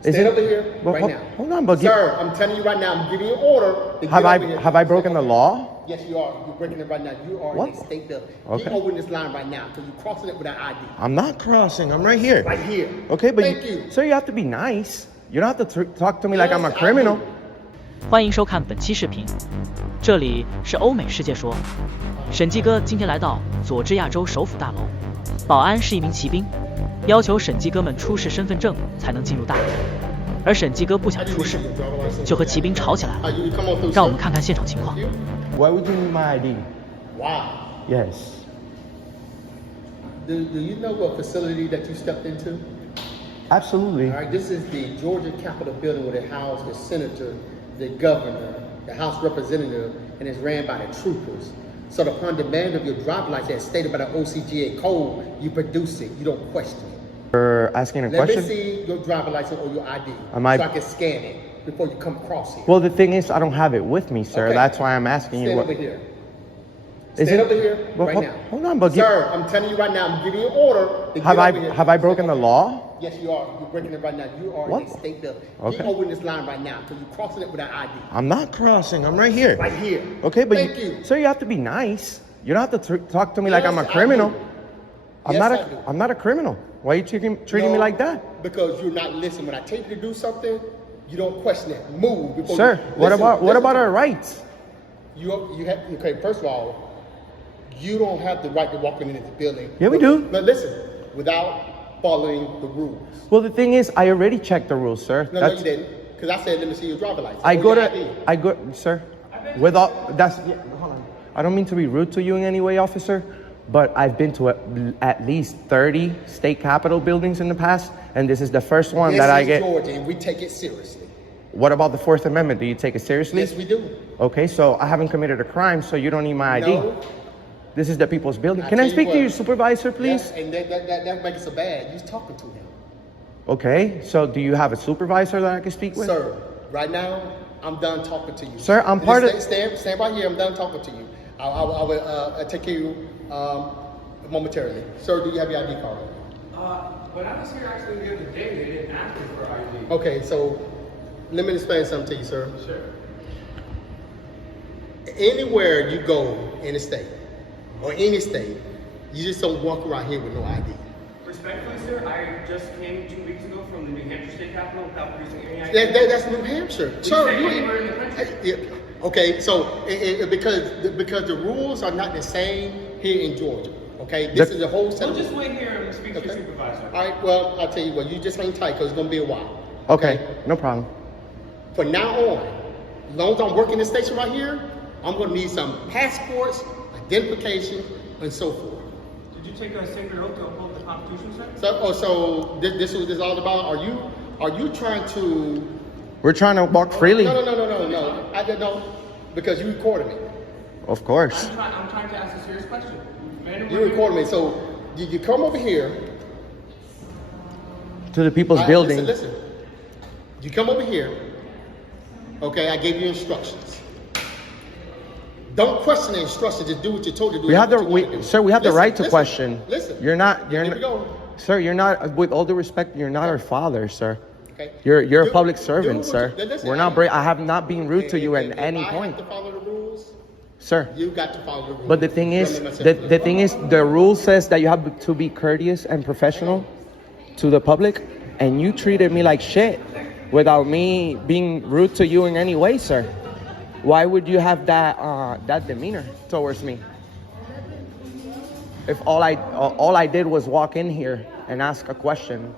Stand over here right now. Hold on, but sir, I'm telling you right now, I'm giving you an order. Have I broken the law? Yes, you are. You're breaking it right now. You are in a state bill. Okay. Get over this line right now because you're crossing it without ID. I'm not crossing. I'm right here. Right here. Okay, but Thank you. Sir, you have to be nice. You don't have to talk to me like I'm a criminal. 欢迎收看本期视频，这里是欧美世界说。审计哥今天来到佐治亚州首府大楼，保安是一名骑兵，要求审计哥们出示身份证才能进入大楼。而审计哥不想出示，就和骑兵吵起来了。让我们看看现场情况。Why would you need my ID? Wow. Yes. Do you know what facility that you stepped into? Absolutely. All right, this is the Georgia Capitol building where they house the senator, the governor, the House representative, and it's ran by the troopers. So upon demand of your driver's license as stated by the OCGA code, you produce it. You don't question it. You're asking a question? Let me see your driver's license or your ID so I can scan it before you come across here. Well, the thing is, I don't have it with me, sir. Okay. That's why I'm asking you. Stand over here. Stand over here right now. Hold on, but sir, I'm telling you right now, I'm giving you an order. Have I broken the law? Yes, you are. You're breaking it right now. You are in a state bill. Get over this line right now because you're crossing it without ID. I'm not crossing. I'm right here. Right here. Okay, but Thank you. Sir, you have to be nice. You don't have to talk to me like I'm a criminal. I'm not a criminal. Why are you treating me like that? Because you're not listening. When I tell you to do something, you don't question it. Move. Before Sir, what about our rights? You have, okay, first of all, you don't have the right to walk into this building. Yeah, we do. But listen, without following the rules. Well, the thing is, I already checked the rules, sir. No, you didn't. Because I said, let me see your driver's license. Sir, hold on. I don't mean to be rude to you in any way, officer, but I've been to at least 30 state capitol buildings in the past, and this is the first one that I get. This is Georgia, and we take it seriously. What about the Fourth Amendment? Do you take it seriously? Yes, we do. Okay, so I haven't committed a crime, so you don't need my ID. No. This is the people's building. Can I speak to your supervisor, please? Yes, and that makes it so bad. You're talking to him. Okay, so do you have a supervisor that I can speak with? Sir, right now, I'm done talking to you. Sir, I'm part of... Stand right here. I'm done talking to you. I will take care of you momentarily. Sir, do you have your ID card? When I was here actually the other day, they didn't ask me for ID. Okay, so let me explain something to you, sir. Sure. Anywhere you go in the state, or any state, you just don't walk around here with no ID. Respectfully, sir, I just came 2 weeks ago from the New Hampshire State Capitol without producing any ID. That's New Hampshire. Sir, anywhere in the country. Okay, so because the rules are not the same here in Georgia. Okay, this is a whole set. We'll just wait here and speak to your supervisor. All right, well, I'll tell you what, you just hang tight because it's going to be a while. Okay, no problem. From now on, as long as I'm working this station right here, I'm going to need some passports, identification, and so forth. Did you take a sacred oath to uphold the Constitution, sir? So this is what this is all about. Are you trying to? We're trying to walk freely. No. I didn't know because you recorded me. Of course. I'm trying to ask a serious question. You recorded me, so you come over here to the people's building. Listen. You come over here. Okay, I gave you instructions. Don't question the instructions. Just do what you're told to do. We have the right to question. Listen. Sir, you're not. With all due respect, you're not our father, sir. Okay. You're a public servant, sir. Listen, I have not been rude to you at any point. I have to follow the rules. Sir. You got to follow the rules. But the thing is, the rule says that you have to be courteous and professional to the public, and you treated me like shit without me being rude to you in any way, sir. Why would you have that demeanor towards me? If all I did was walk in here and ask a question.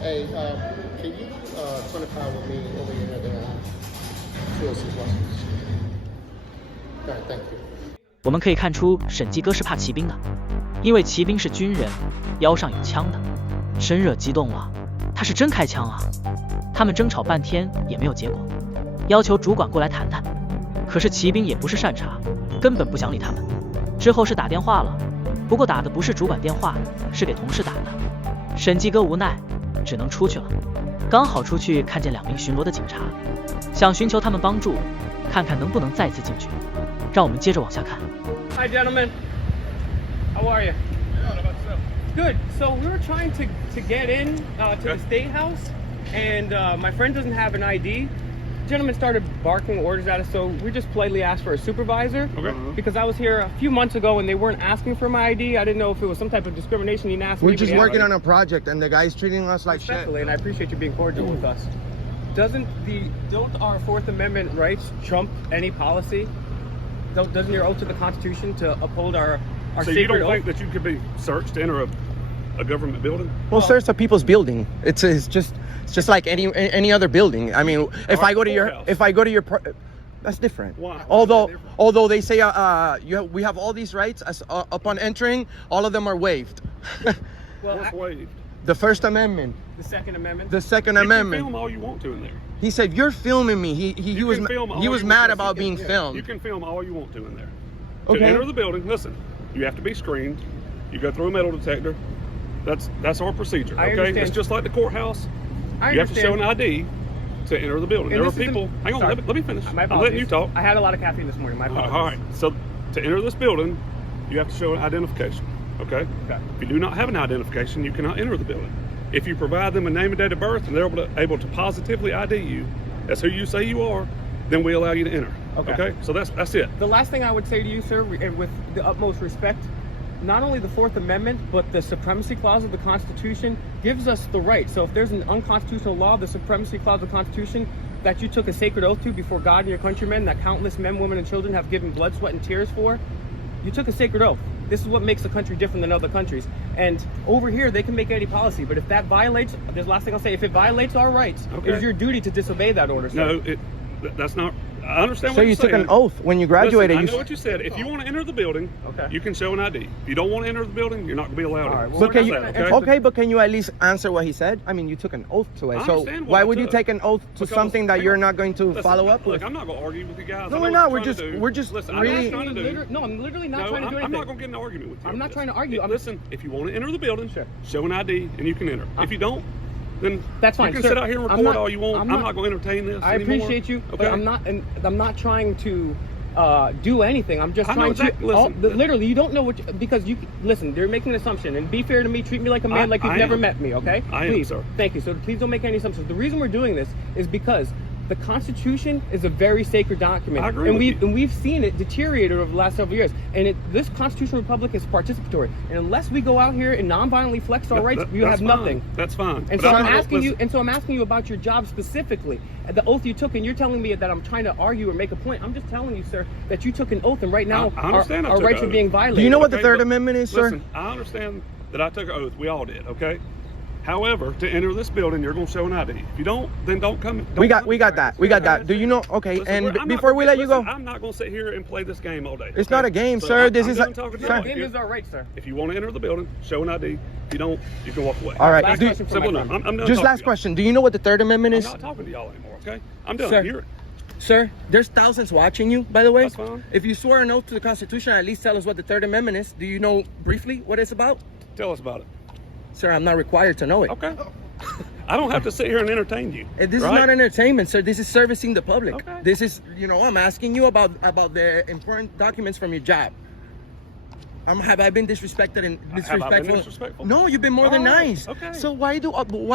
Hey, can you 25 with me over here? Thank you. 我们可以看出审计哥是怕骑兵的，因为骑兵是军人，腰上有枪的。深热激动了，他是真开枪啊！他们争吵半天也没有结果，要求主管过来谈谈。可是骑兵也不是善茬，根本不想理他们。之后是打电话了，不过打的不是主管电话，是给同事打的。审计哥无奈，只能出去了。刚好出去看见2名巡逻的警察，想寻求他们帮助，看看能不能再次进去。让我们接着往下看。Hi, gentlemen. How are you? Yeah, how about yourself? Good. So we were trying to get in to the state house, and my friend doesn't have an ID. The gentleman started barking orders at us, so we just politely asked for a supervisor. Okay. Because I was here a few months ago and they weren't asking for my ID. I didn't know if it was some type of discrimination. He didn't ask me. We're just working on a project, and the guy's treating us like shit. Respectfully, and I appreciate you being cordial with us. Don't our Fourth Amendment rights trump any policy? Doesn't your oath to the Constitution to uphold our So sacred you don't oath? think that you could be searched to enter a government building? Well, sir, it's a people's building. It's just like any other building. I mean, if I go to your that's different. Why? Although they say we have all these rights as upon entering, all of them are waived. Well, What's waived? The First Amendment. the Second Amendment. The Second You Amendment. can film all you want to in there. He said, "You're filming me." He was can film all he was you mad want to. about being You filmed. can film all you want to in there. Okay. To enter the building, listen, you have to be screened. You go through a metal detector. That's our procedure. I Okay, understand. it's just like the courthouse. I You have to show an understand. ID to enter the building. And there are this isn't- people. Hang on, sorry. let me finish. My I'm apologies. letting you talk. I had a lot of caffeine this morning. My apologies. All right. So to enter this building, you have to show an identification. Okay. Okay. If you do not have an identification, you cannot enter the building. If you provide them a name and date of birth, and they're able to positively ID you as who you say you are, then we allow you to enter. Okay. So that's it. The last thing I would say to you, sir, and with the utmost respect, not only the Fourth Amendment, but the Supremacy Clause of the Constitution gives us the right. So if there's an unconstitutional law, the Supremacy Clause of the Constitution that you took a sacred oath to before God and your countrymen, that countless men, women, and children have given blood, sweat, and tears for, you took a sacred oath. This is what makes the country different than other countries. And over here, they can make any policy, but if that violates, this last thing I'll say, if it violates our rights, Okay. it is your duty to disobey that order, sir. No, that's not. I understand So what you're you took saying. an oath when you graduated. Listen, I know what you said. If you want to enter the building, Okay. you can show an ID. If you don't want to enter the building, you're not going to be allowed. All in. right, well, But can you, Simple as that, okay, but can you at least answer what he said? I mean, you took an oath to it. I So understand what why I would you took. take an oath to Because- something that hang you're on. not going to Listen, follow up look, with? I'm not going to argue with you guys. No, I know we're what not. you're We're trying just- to do. we're just Listen, really- I'm not trying to do. No, I'm literally not No, trying to do I'm anything. not going to get in an argument with you. I'm not trying to argue. Listen, if you want to enter the building, Sure. show an ID and you can enter. If you don't, then That's fine, you can sir. sit out here and I'm record not- all you want. I'm I'm not- not going to entertain this I anymore. appreciate you, Okay. but I'm not trying to do anything. I'm just I know trying exactly- to. listen. Literally, you don't know what because you listen. They're making an assumption, and be fair to me. Treat me like a man, like you've I never am. met me. Okay? I am, Please, sir. Thank you. So please don't make any assumptions. The reason we're doing this is because the Constitution is a very sacred document, I agree and with you. we've seen it deteriorated over the last several years. And this constitutional republic is participatory, and unless we go out here and non-violently flex our rights, we That's have fine. nothing. That's fine. And But so I'm not- asking you, listen, and so I'm asking you about your job specifically, the oath you took, and you're telling me that I'm trying to argue or make a point. I'm just telling you, sir, that you took an oath, and right now I understand I our took rights an are oath. being violated. Do you know what the Okay, Third but Amendment is, sir? Listen, I understand that I took an oath. We all did. Okay. However, to enter this building, you're going to show an ID. If you don't, then don't come. We got that. We got that. Do you know? Okay, Listen, and I'm not before gonna we get- let you go, listen, I'm not going to sit here and play this game all day. It's okay? not a game, So sir. I'm This is done a- talking to you. sir. The game is our right, sir. If you want to enter the building, show an ID. If you don't, you can walk away. All right. Last Do- question for Simple my enough. friend. I'm done just talking last to y'all. question. Do you know what the Third Amendment I'm is? not talking to y'all anymore. Okay. I'm done. Sir. You're, Sir, there's thousands watching you, by the way. That's fine. If you swore an oath to the Constitution, at least tell us what the Third Amendment is. Do you know briefly what it's about? tell us about it. Sir, I'm not required to know it. Okay. I don't have to sit here and entertain you. And this right? is not entertainment, sir. This is servicing the public. Okay. This is, I'm asking you about the important documents from your job. Have I been disrespected and disrespectful? Have I been disrespectful? No, you've been more than All right, nice. okay. So why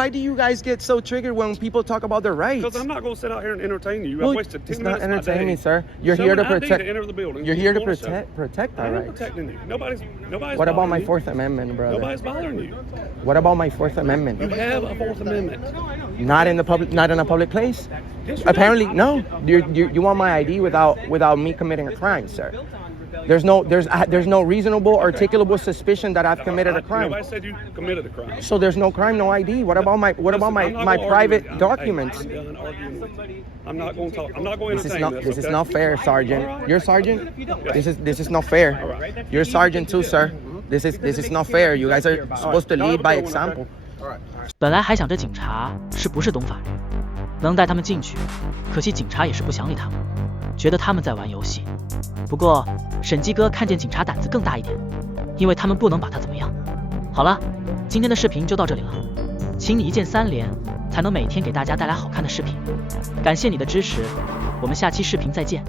do you guys get so triggered when people talk about their rights? Because I'm not going to sit out here and entertain you. Well, I've wasted 10 it's not minutes of my day. entertaining, sir. You're Show here to an ID protect. to enter the building. You're If here you to wanna show- protect I our am rights. protecting you. Nobody's What about bothering my you. Fourth Amendment, brother? Nobody's bothering you. What about my Fourth Amendment? You have a Fourth Amendment. Not in a public place. Yes, you Apparently, do. no. You want my ID without me committing a crime, sir. There's no reasonable articulable suspicion that I've committed a crime. Nobody said you committed a crime. So there's no crime, no ID. What about my Listen, I'm not my gonna argue private with you. documents? I'm done arguing with you. I'm not going to talk. I'm not going to This entertain is okay? not fair, Sergeant. All right. You're Sergeant. This is not fair. right. You're Sergeant too, sir. This is not fair. You guys are supposed to lead by example. 本来还想着警察是不是懂法律，能带他们进去，可惜警察也是不想理他们，觉得他们在玩游戏。不过审计哥看见警察胆子更大一点，因为他们不能把他怎么样。好了，今天的视频就到这里了，请你一键3连，才能每天给大家带来好看的视频。感谢你的支持，我们下期视频再见。